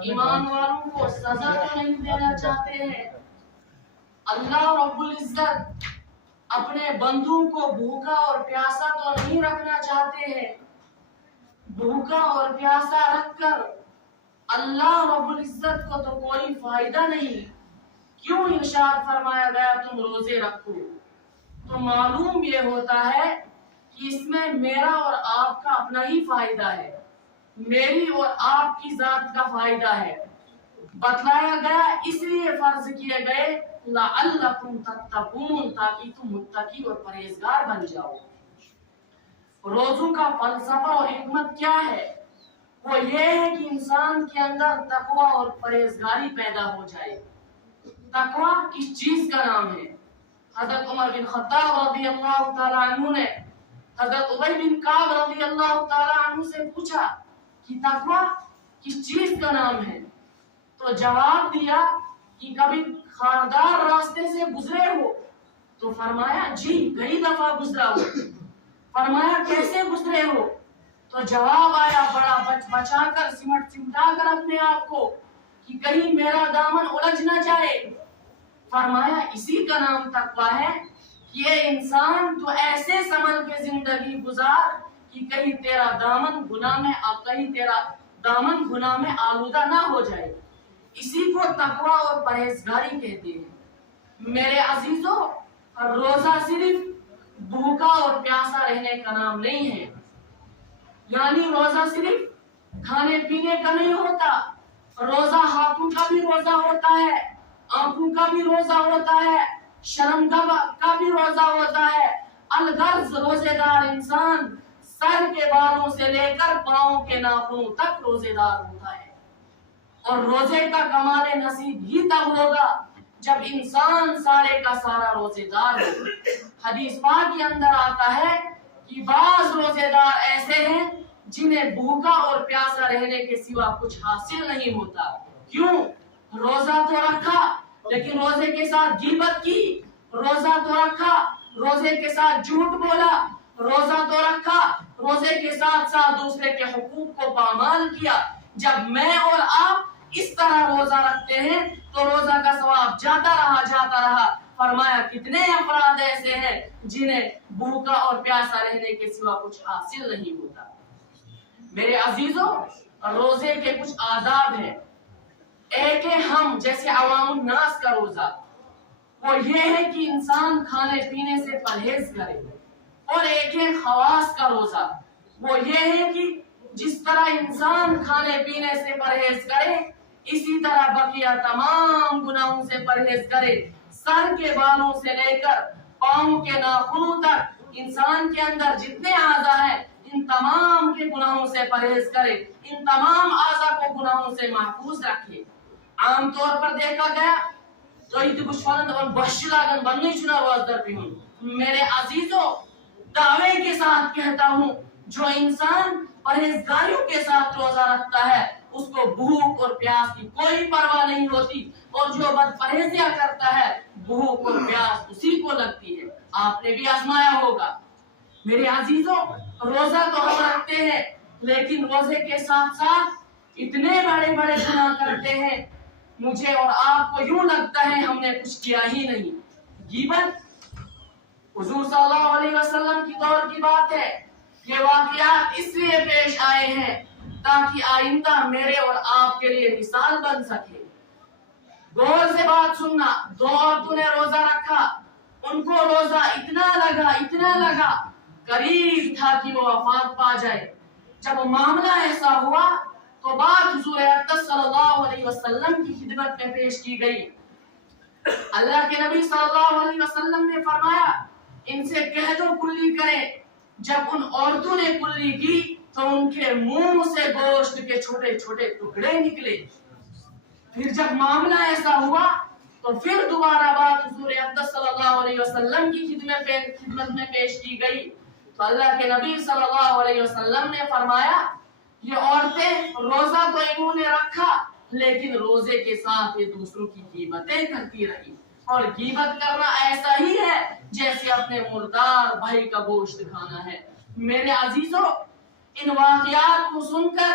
ایمان والوں کو سزا تو نہیں دینا چاہتے ہیں۔ اللہ رب العزت اپنے بندوں کو بھوکا اور پیاسا تو نہیں رکھنا چاہتے ہیں۔ بھوکا اور پیاسا رکھ کر اللہ رب العزت کو تو کوئی فائدہ نہیں، کیوں ارشاد فرمایا گیا تم روزے رکھو؟ تو معلوم یہ ہوتا ہے کہ اس میں میرا اور آپ کا اپنا ہی فائدہ ہے، میری اور آپ کی ذات کا فائدہ ہے۔ بتلایا گیا اس لیے فرض کیے گئے لعلکم تتقون، تاکہ تم متقی اور پرہیزگار بن جاؤ۔ روزوں کا فلسفہ اور حکمت کیا ہے؟ وہ یہ ہے کہ انسان کے اندر تقوی اور پرہیزگاری پیدا ہو جائے۔ تقوی کس چیز کا نام ہے؟ حضرت عمر بن خطاب رضی اللہ تعالی عنہ نے حضرت ابی بن کعب رضی اللہ تعالی عنہ سے پوچھا کہ تقوی کس چیز کا نام ہے؟ تو جواب دیا کہ کبھی خاردار راستے سے گزرے ہو؟ تو فرمایا جی کئی دفعہ گزرا ہو۔ فرمایا کیسے گزرے ہو؟ تو جواب آیا بڑا بچا کر سمٹا کر اپنے آپ کو کہ کہیں میرا دامن الجھ نہ جائے۔ فرمایا اسی کا نام تقوی ہے کہ یہ انسان تو ایسے سنبھل کے زندگی گزار کہ کہیں تیرا دامن گناہ میں آلودہ نہ ہو جائے۔ اسی کو تقوی اور پرہیزگاری کہتے ہیں۔ میرے عزیزوں، روزہ صرف بھوکا اور پیاسا رہنے کا نام نہیں ہے، یعنی روزہ صرف کھانے پینے کا نہیں ہوتا، روزہ ہاتھوں کا بھی روزہ ہوتا ہے، آنکھوں کا بھی روزہ ہوتا ہے، شرم کا بھی روزہ ہوتا ہے۔ الغرض روزے دار انسان سر کے بالوں سے لے کر پاؤں کے ناخنوں تک روزے دار ہوتا ہے۔ اور روزے کا کمال نصیب ہی تب ہوگا جب انسان سارے کا سارا روزے دار ہو۔ حدیث پاک کے اندر آتا ہے کہ بعض روزے دار ایسے ہیں جنہیں بھوکا اور پیاسا رہنے کے سوا کچھ حاصل نہیں ہوتا۔ کیوں؟ روزہ تو رکھا لیکن روزے کے ساتھ غیبت کی، روزہ تو رکھا روزے کے ساتھ جھوٹ بولا، روزہ تو رکھا روزے کے ساتھ ساتھ دوسرے کے حقوق کو پامال کیا۔ جب میں اور آپ اس طرح روزہ رکھتے ہیں تو روزہ کا ثواب جاتا رہا۔ فرمایا کتنے افراد ایسے ہیں جنہیں بھوکا اور پیاسا رہنے کے سوا کچھ حاصل نہیں ہوتا۔ میرے عزیزوں، روزے کے کچھ آداب ہیں۔ ایک ہے ہم جیسے عوام الناس کا روزہ، وہ یہ ہے کہ انسان کھانے پینے سے پرہیز کرے، اور ایک ہے خواص کا روزہ، وہ یہ ہے کہ جس طرح انسان کھانے پینے سے پرہیز کرے اسی طرح بقیہ تمام گناہوں سے پرہیز کرے۔ سر کے بالوں سے لے کر پاؤں کے ناخنوں تک انسان کے اندر جتنے اعضاء ہیں ان تمام کے گناہوں سے پرہیز کرے، ان تمام اعضاء کو گناہوں سے محفوظ رکھے۔ عام طور پر دیکھا گیا تو کچھ بشلاگن بننے چنا روز در پیون۔ میرے عزیزوں، دعوے کے ساتھ کہتا ہوں جو انسان پرہیزگاریوں کے ساتھ روزہ رکھتا ہے اس کو بھوک اور پیاس کی کوئی پرواہ نہیں ہوتی، اور جو بد پرہیزیاں کرتا ہے بھوک اور پیاس اسی کو لگتی ہے۔ آپ نے بھی آزمایا ہوگا۔ میرے عزیزوں، روزہ تو ہم رکھتے ہیں لیکن روزے کے ساتھ ساتھ اتنے بڑے بڑے گناہ کرتے ہیں مجھے اور آپ کو یوں لگتا ہے ہم نے کچھ کیا ہی نہیں۔ غیبت حضور صلی اللہ علیہ وسلم کی دور کی بات ہے۔ یہ واقعات اس لیے پیش آئے ہیں تاکہ آئندہ میرے اور آپ کے لیے مثال بن سکے۔ غور سے بات سننا، دو عورتوں نے روزہ رکھا، ان کو روزہ اتنا لگا قریب تھا کہ وہ وفات پا جائے۔ جب معاملہ ایسا ہوا تو بات حضور اقدس صلی اللہ علیہ وسلم کی خدمت میں پیش کی گئی۔ اللہ کے نبی صلی اللہ علیہ وسلم نے فرمایا ان سے کہہ دو کلی کریں۔ جب ان عورتوں نے کلی کی تو ان کے منہ سے گوشت کے چھوٹے چھوٹے ٹکڑے نکلے۔ پھر جب معاملہ ایسا ہوا تو پھر دوبارہ بات حضور اقدس صلی اللہ علیہ وسلم کی خدمت میں پیش کی گئی تو اللہ کے نبی صلی اللہ علیہ وسلم نے فرمایا یہ عورتیں روزہ تو انہوں نے رکھا لیکن روزے کے ساتھ یہ دوسروں کی غیبتیں کرتی رہی، اور غیبت کرنا ایسا ہی ہے جیسے اپنے مردار بھائی کا گوشت کھانا ہے۔ میرے عزیزوں، ان واقعات کو سن کر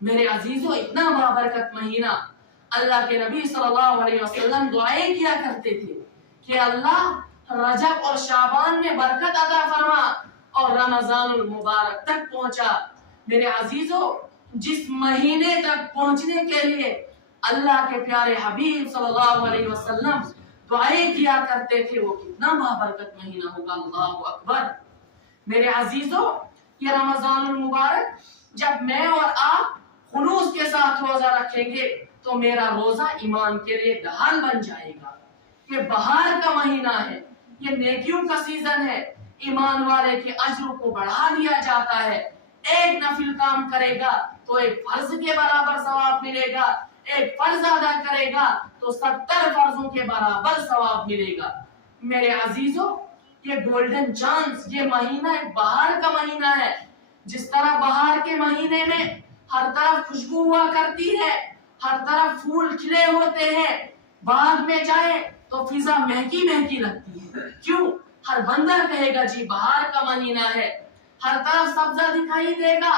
میرے عزیزوں اتنا بابرکت مہینہ، اللہ کے نبی صلی اللہ علیہ وسلم دعائیں کیا کرتے تھے کہ اللہ رجب اور شعبان میں برکت عطا فرما اور رمضان المبارک تک پہنچا۔ میرے عزیزوں، جس مہینے تک پہنچنے کے لیے اللہ کے پیارے حبیب صلی اللہ علیہ وسلم دعائیں کیا کرتے تھے، وہ کتنا بابرکت مہینہ ہوگا، اللہ اکبر۔ میرے عزیزوں، یہ رمضان المبارک جب میں اور آپ خلوص کے ساتھ روزہ رکھیں گے تو میرا روزہ ایمان کے لیے ڈھال بن جائے گا۔ یہ بہار کا مہینہ ہے، یہ نیکیوں کا سیزن ہے، ایمان والے کے اجر کو بڑھا دیا جاتا ہے۔ ایک نفل کام کرے گا تو ایک فرض کے برابر ثواب ملے گا، ایک فرض ادا کرے گا تو 70 فرضوں کے برابر ثواب ملے گا۔ میرے عزیزوں، یہ گولڈن چانس، یہ مہینہ ایک بہار کا مہینہ ہے۔ جس طرح بہار کے مہینے میں ہر طرف خوشبو ہوا کرتی ہے، ہر طرف پھول کھلے ہوتے ہیں، باغ میں جائے تو فضا مہکی مہکی لگتی ہے۔ کیوں؟ ہر بندہ کہے گا جی بہار کا مہینہ ہے، ہر طرف سبزہ دکھائی دے گا،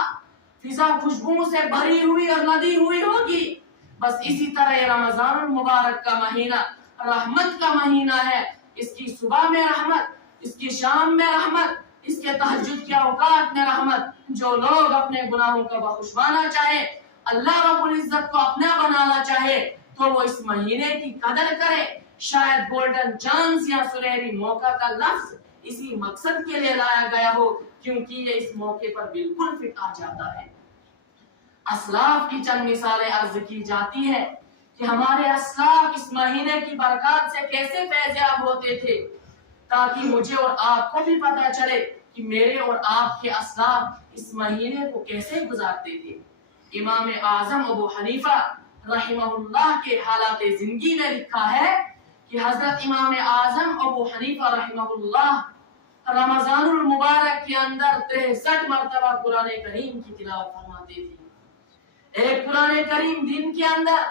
فضا خوشبو سے بھری ہوئی اور لدی ہوئی ہوگی۔ بس اسی طرح یہ رمضان المبارک کا مہینہ رحمت کا مہینہ ہے۔ اس کی صبح میں رحمت، اس کی شام میں رحمت، اس کے تہجد کے اوقات میں رحمت۔ جو لوگ اپنے گناہوں کا بخشوانا چاہے، اللہ رب العزت کو اپنا بنانا چاہے تو وہ اس مہینے کی قدر کرے۔ شاید گولڈن چانس یا سنہری موقع کا لفظ اسی مقصد کے لیے لایا گیا ہو کیونکہ یہ اس موقع پر بالکل فٹ آ جاتا ہے۔ اسلاف کی چند مثالیں عرض کی جاتی ہیں کہ ہمارے اسلاف اس مہینے کی برکات سے کیسے فیضیاب ہوتے تھے، تاکہ مجھے اور آپ کو بھی پتا چلے کہ میرے اور آپ کے اسلاف اس مہینے کو کیسے گزارتے تھے۔ امام اعظم ابو حنیفہ رحمہ اللہ کے حالات زندگی میں لکھا ہے کہ حضرت امام اعظم ابو حنیفہ رحمہ اللہ رمضان المبارک کے اندر 63 مرتبہ قرآن کریم کی تلاوت فرماتے تھے۔ ایک قرآن کریم دن کے اندر،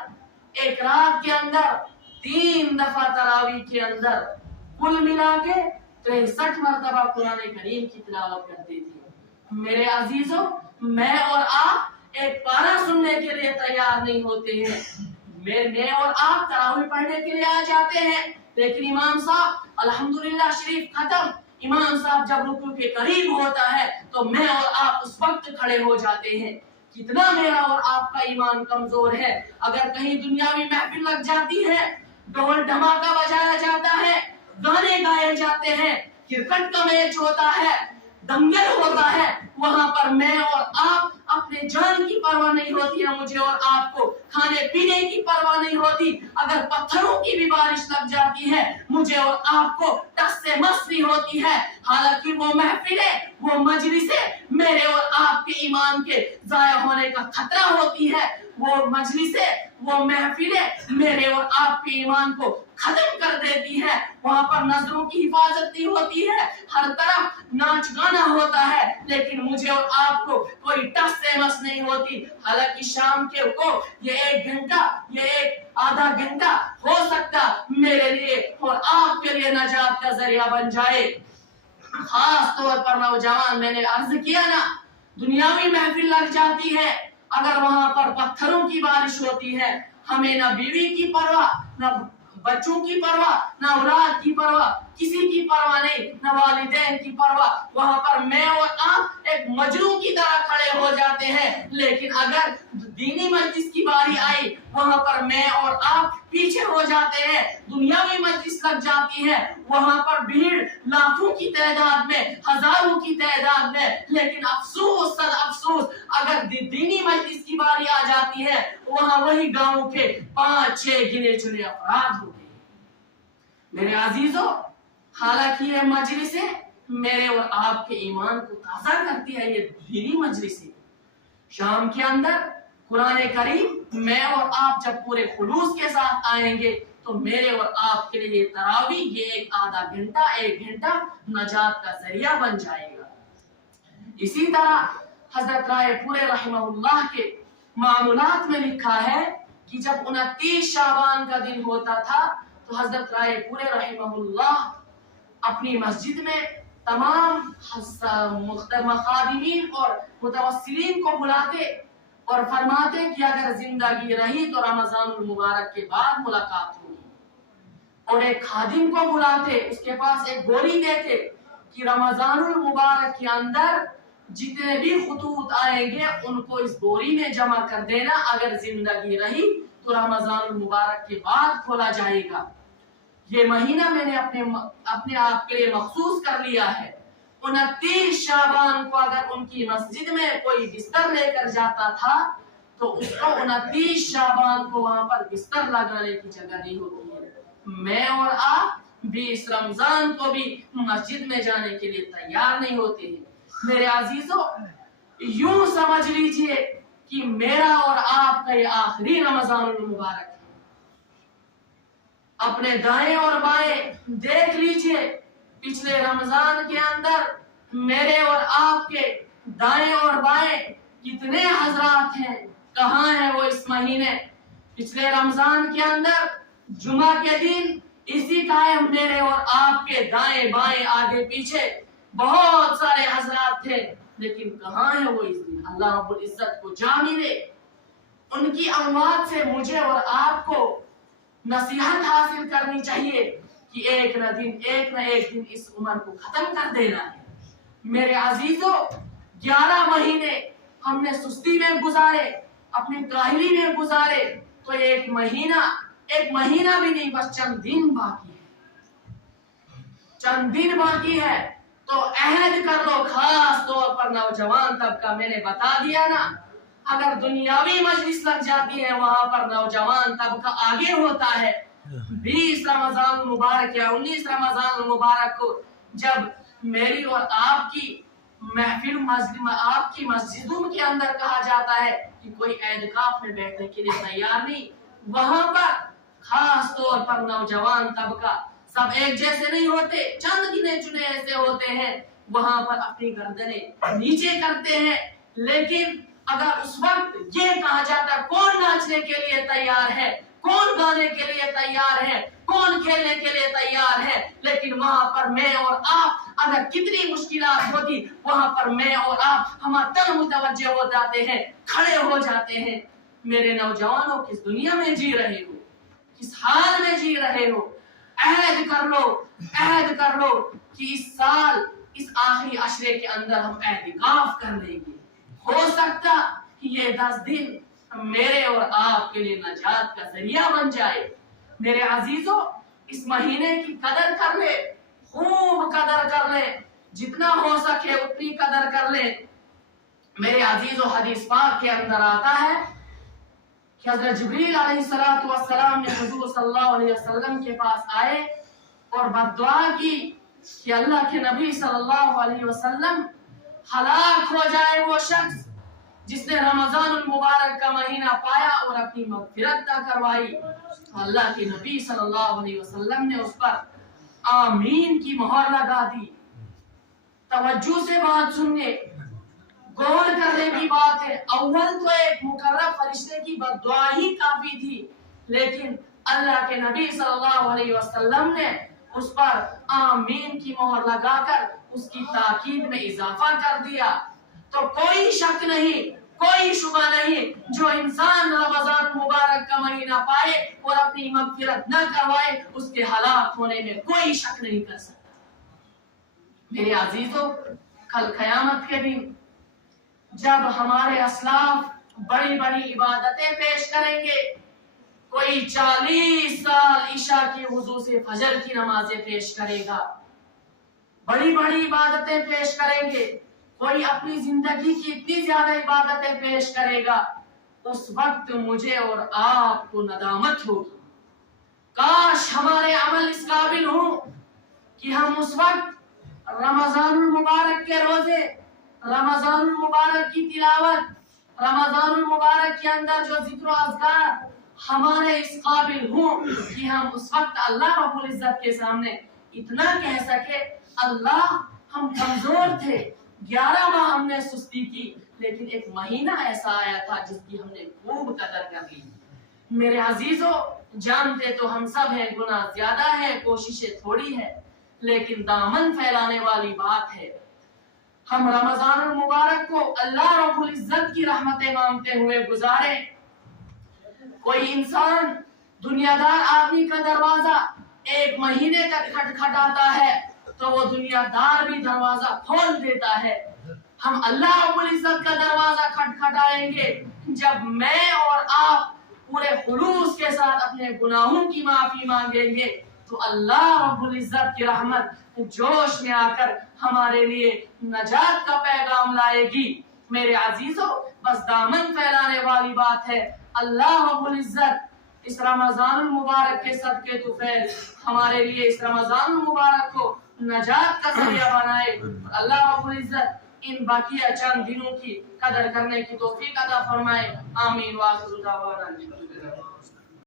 ایک رات کے اندر 3 دفعہ تراویح کے اندر کل ملا کے 63 مرتبہ قرآن کریم کی تلاوت کرتے تھے۔ میرے عزیزوں، میں اور آپ ایک پارہ سننے کے لیے تیار نہیں ہوتے ہیں۔ میں اور آپ تراویح پڑھنے کے لیے آ جاتے ہیں، لیکن امام صاحب الحمدللہ شریف ختم، امام صاحب جب رکوع کے قریب ہوتا ہے تو میں اور آپ اس وقت کھڑے ہو جاتے ہیں۔ کتنا میرا اور آپ کا ایمان کمزور ہے۔ اگر کہیں دنیاوی محفل لگ جاتی ہے، ڈھول دھماکہ بجایا جاتا ہے، گانے گائے جاتے ہیں، کرکٹ کا میچ ہوتا ہے، دنگل ہوتا ہے، وہاں پر میں اور آپ اپنے جان کی پرواہ نہیں ہوتی ہے، مجھے اور آپ کو کھانے پینے کی پرواہ نہیں ہوتی۔ اگر پتھروں کی بھی بارش لگ جاتی ہے، مجھے اور آپ کو ٹس سے مس نہیں ہوتی ہے۔ حالانکہ وہ محفلیں، وہ مجلسیں میرے اور آپ کے ایمان کے ضائع ہونے کا خطرہ ہوتی ہے۔ وہ مجلسیں، وہ محفلیں میرے اور آپ کے ایمان کو ختم کر دیتی ہے۔ وہاں پر نظروں کی حفاظت نہیں ہوتی ہے، ہر طرف ناچ گانا ہوتا ہے، لیکن مجھے اور آپ کو کوئی ٹس سے مس نہیں ہوتی۔ حالانکہ شام کے کو یہ 1 گھنٹہ، یہ 1 ½ گھنٹہ ہو سکتا میرے لیے اور آپ کے لیے نجات کا ذریعہ بن جائے۔ خاص طور پر نوجوان، میں نے عرض کیا نا، دنیاوی محفل لگ جاتی ہے، اگر وہاں پر پتھروں کی بارش ہوتی ہے، ہمیں نہ بیوی کی پرواہ، نہ بچوں کی پرواہ، نہ اولاد کی پرواہ، کسی کی پرواہ نہیں، نہ والدین کی پرواہ۔ وہاں پر میں اور آپ ایک مجنون کی طرح کھڑے ہو جاتے ہیں، لیکن اگر دینی مجلس کی باری آئی، وہاں پر میں اور آپ پیچھے ہو جاتے ہیں۔ دنیاوی مجلس لگ جاتی ہے، وہاں پر بھیڑ لاکھوں کی تعداد میں، ہزاروں کی تعداد میں، لیکن افسوس صد افسوس، اگر دینی مجلس کی باری آ جاتی ہے، وہاں وہی گاؤں کے 5-6 گنے چنے افراد ہوتے ہیں۔ میرے عزیزوں، حالانکہ یہ مجلسیں میرے اور آپ کے ایمان کو تازہ کرتی ہے، یہ دینی مجلسیں شام کے اندر قرآن کریم میں اور آپ جب پورے خلوص کے ساتھ آئیں گے تو میرے اور آپ کے لیے تراویح یہ 1 گھنٹہ 1 گھنٹہ نجات کا ذریعہ بن جائے گا۔ اسی طرح حضرت رائے پورے رحمہ اللہ کے معمولات میں لکھا ہے کہ جب 29 شعبان کا دن ہوتا تھا تو حضرت رائے پورے رحمہ اللہ اپنی مسجد میں تمام محترم خادمین اور متوسلین کو بلاتے اور فرماتے کہ اگر زندگی رہی تو رمضان المبارک کے بعد ملاقات ہوگی، اور ایک خادم کو بلاتے، اس کے پاس ایک گولی دیتے کہ رمضان المبارک کے اندر جتنے بھی خطوط آئیں گے ان کو اس بوری میں جمع کر دینا، اگر زندگی رہی تو رمضان المبارک کے بعد کھولا جائے گا۔ یہ مہینہ میں نے اپنے آپ کے لیے مخصوص کر لیا ہے۔ 29 شعبان کو اگر ان کی مسجد میں کوئی بستر لے کر جاتا تھا تو اس کو 29 شعبان کو وہاں پر بستر لگانے کی جگہ نہیں ہوتی ہے۔ میں اور آپ 20 رمضان کو بھی مسجد میں جانے کے لیے تیار نہیں ہوتے ہیں۔ میرے عزیزوں، یوں سمجھ لیجئے کہ میرا اور آپ کا یہ آخری رمضان المبارک ہے۔ اپنے دائیں اور بائیں دیکھ لیجئے، پچھلے رمضان کے اندر میرے اور آپ کے دائیں اور بائیں کتنے حضرات ہیں، کہاں ہیں وہ اس مہینے؟ پچھلے رمضان کے اندر جمعہ کے دن اسی ٹائم میرے اور آپ کے دائیں بائیں آگے پیچھے بہت سارے حضرات تھے، لیکن کہاں ہیں وہ اس دن؟ اللہ رب العزت کو جا ملے۔ ان کی اموات سے مجھے اور آپ کو نصیحت حاصل کرنی چاہیے کہ ایک نہ ایک دن اس عمر کو ختم کر دینا ہے۔ میرے عزیزوں، 11 مہینے ہم نے سستی میں گزارے، اپنی کاہلی میں گزارے، تو ایک مہینہ بھی نہیں، بس چند دن باقی ہے، تو عہد کر لو۔ خاص طور پر نوجوان طبقہ، میں نے بتا دیا نا، اگر دنیاوی مجلس لگ جاتی ہے وہاں پر نوجوان طبقہ آگے ہوتا ہے۔ 20 رمضان المبارک یا 19 رمضان المبارک کو جب میری اور آپ کی محفل آپ کی مسجدوں کے اندر کہا جاتا ہے کہ کوئی اعتکاف میں بیٹھنے کے لیے تیار نہیں، وہاں پر خاص طور پر نوجوان طبقہ سب ایک جیسے نہیں ہوتے، چند گنے چنے ایسے ہوتے ہیں، وہاں پر اپنی گردنیں نیچے کرتے ہیں۔ لیکن اگر اس وقت یہ کہا جاتا ہے کون ناچنے کے لیے تیار ہے، کون گانے کے لیے تیار ہے، کون کھیلنے کے لیے تیار ہے، لیکن وہاں پر میں اور آپ اگر کتنی مشکلات ہوتی، وہاں پر میں اور آپ ہمارا تن متوجہ ہو جاتے ہیں، کھڑے ہو جاتے ہیں۔ میرے نوجوانوں، کس دنیا میں جی رہے ہو، کس حال میں جی رہے ہو؟ عہد کر لو کہ اس سال اس آخری عشرے کے اندر ہم اعتکاف کر لیں گے۔ ہو سکتا کہ یہ 10 دن میرے اور آپ کے لیے نجات کا ذریعہ بن جائے۔ میرے عزیزوں، اس مہینے کی قدر کر لے، خوب قدر کر لے، جتنا ہو سکے اتنی قدر کر لے۔ میرے عزیزوں، حدیث پاک کے اندر آتا ہے کہ حضرت جبریل علیہ السلام نے حضور صلی اللہ علیہ وسلم کے پاس آئے اور بددعا کی کہ اللہ کے نبی صلی اللہ علیہ وسلم، ہلاک ہو جائے وہ شخص جس نے رمضان المبارک کا مہینہ پایا اور اپنی مغفرت نہ کروائی۔ اللہ کے نبی صلی اللہ علیہ وسلم نے اس پر آمین کی مہر لگا دی۔ توجہ سے بات سنیے، غور کرنے کی بات ہے۔ اول تو ایک مقرب فرشتے کی بددعا ہی کافی تھی، لیکن اللہ کے نبی صلی اللہ علیہ وسلم نے اس پر آمین کی مہر لگا کر اس کی تاکید میں اضافہ کر دیا۔ تو کوئی شک نہیں، کوئی شبہ نہیں، جو انسان رمضان مبارک کا مہینہ پائے اور اپنی مغفرت نہ کروائے، اس کے ہلاک ہونے میں کوئی شک نہیں کر سکتا۔ میرے عزیزوں، کل قیامت کے دن جب ہمارے اسلاف بڑی بڑی عبادتیں پیش کریں گے، کوئی 40 سال عشاء کی وضو سے فجر کی نمازیں پیش کرے گا، بڑی بڑی عبادتیں پیش کریں گے، کوئی اپنی زندگی کی اتنی زیادہ عبادتیں پیش کرے گا، اس وقت مجھے اور آپ کو ندامت ہوگی۔ کاش ہمارے عمل اس قابل ہوں کہ ہم اس وقت رمضان المبارک کے روزے، رمضان المبارک کی تلاوت، رمضان المبارک کے اندر جو ذکر و اذکار ہمارے اس قابل ہوں کہ ہم اس وقت اللہ رب العزت کے سامنے اتنا کہہ سکے، اللہ ہم کمزور تھے، 11 ماہ ہم نے سستی کی، لیکن ایک مہینہ ایسا آیا تھا جس کی ہم نے خوب قدر کر لی۔ میرے عزیزوں، جانتے تو ہم سب ہیں گناہ زیادہ ہے، کوششیں تھوڑی ہے، لیکن دامن پھیلانے والی بات ہے۔ ہم رمضان المبارک کو اللہ رب العزت کی رحمتیں مانگتے ہوئے گزارے. کوئی انسان دنیا دار آدمی کا دروازہ ایک مہینے تک کھٹکھٹاتا ہے تو وہ دنیا دار بھی دروازہ کھول دیتا ہے. ہم اللہ رب العزت کا دروازہ کھٹکھٹائیں گے جب میں اور آپ پورے خلوص کے ساتھ اپنے گناہوں کی معافی مانگیں گے تو اللہ رب العزت کی رحمت جوش میں آ کر ہمارے لیے نجات کا پیغام لائے گی. میرے عزیزوں، بس دامن پھیلانے والی بات ہے. اللہ رب العزت اس رمضان المبارک کے صدقے طفیل ہمارے لیے اس رمضان المبارک کو نجات کا ذریعہ بنائے. اللہ رب العزت ان باقیہ چند دنوں کی قدر کرنے کی توفیق عطا فرمائے. آمین. وآخر دعوانا